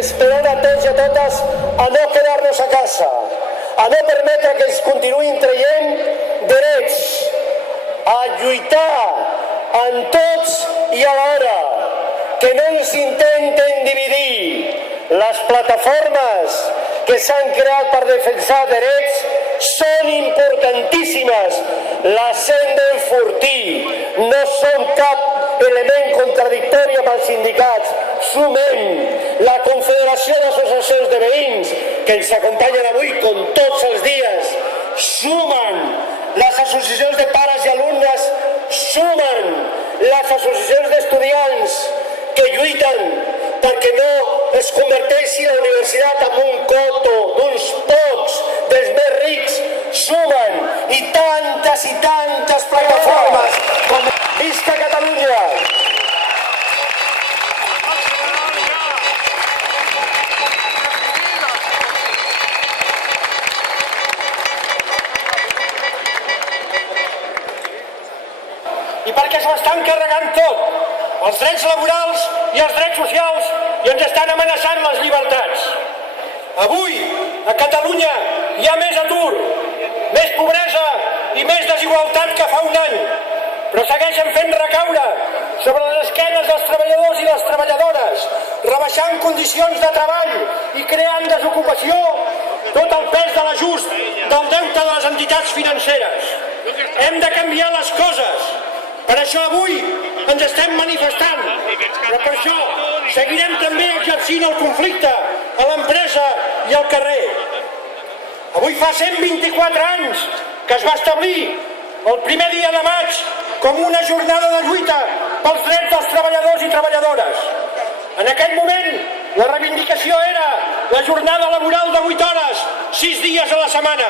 esperem a tots i a totes a no quedar-nos a casa, a no permetre que ens continuïn traient drets, a lluitar en tots i alhora, que no ens intenten dividir. Les plataformes que s'han creat per defensar drets són importantíssimes, les hem d'enfortir, no són cap element contradictori amb els sindicats. Sumem la Confederació d'Associacions de Veïns, que ens acompanyen avui com tots els dies, sumen les associacions de pares i alumnes, sumen les associacions d'estudiants que lluiten perquè no es converteixi la universitat en un coto d'uns pocs, dels més rics, sumen, i tantes plataformes com Visca Catalunya. I perquè s'ho estan carregant tot, els drets laborals i els drets socials, i ens estan amenaçant les llibertats. Avui, a Catalunya, hi ha més atur, més pobresa i més desigualtat que fa un any, però segueixen fent recaure sobre les esquenes dels treballadors i les treballadores, rebaixant condicions de treball i creant desocupació tot el pes de l'ajust del deute de les entitats financeres. Hem de canviar les coses. Per això avui ens estem manifestant, però per això seguirem també exercint el conflicte a l'empresa i al carrer. Avui fa 124 anys que es va establir el primer dia de maig com una jornada de lluita pels drets dels treballadors i treballadores. En aquell moment la reivindicació era la jornada laboral de 8 hores, 6 dies a la setmana.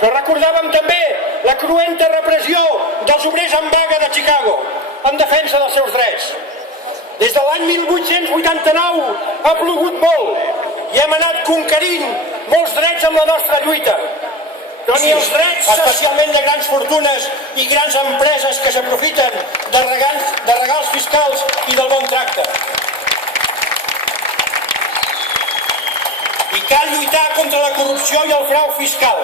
Però recordàvem també la cruenta repressió dels obrers en vaga de Chicago en defensa dels seus drets. Des de l'any 1889 ha plogut molt i hem anat conquerint molts drets amb la nostra lluita. Però ni els drets, especialment de grans fortunes i grans empreses que s'aprofiten de regals fiscals i del bon tracte. I cal lluitar contra la corrupció i el frau fiscal.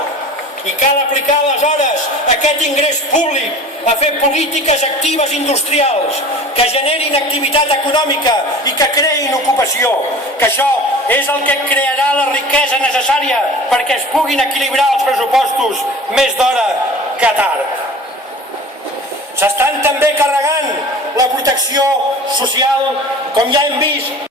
I cal aplicar aleshores aquest ingrés públic a fer polítiques actives industrials que generin activitat econòmica i que creïn ocupació, que això és el que crearà la riquesa necessària perquè es puguin equilibrar els pressupostos més d'hora que tard. S'estan també carregant la protecció social, com ja hem vist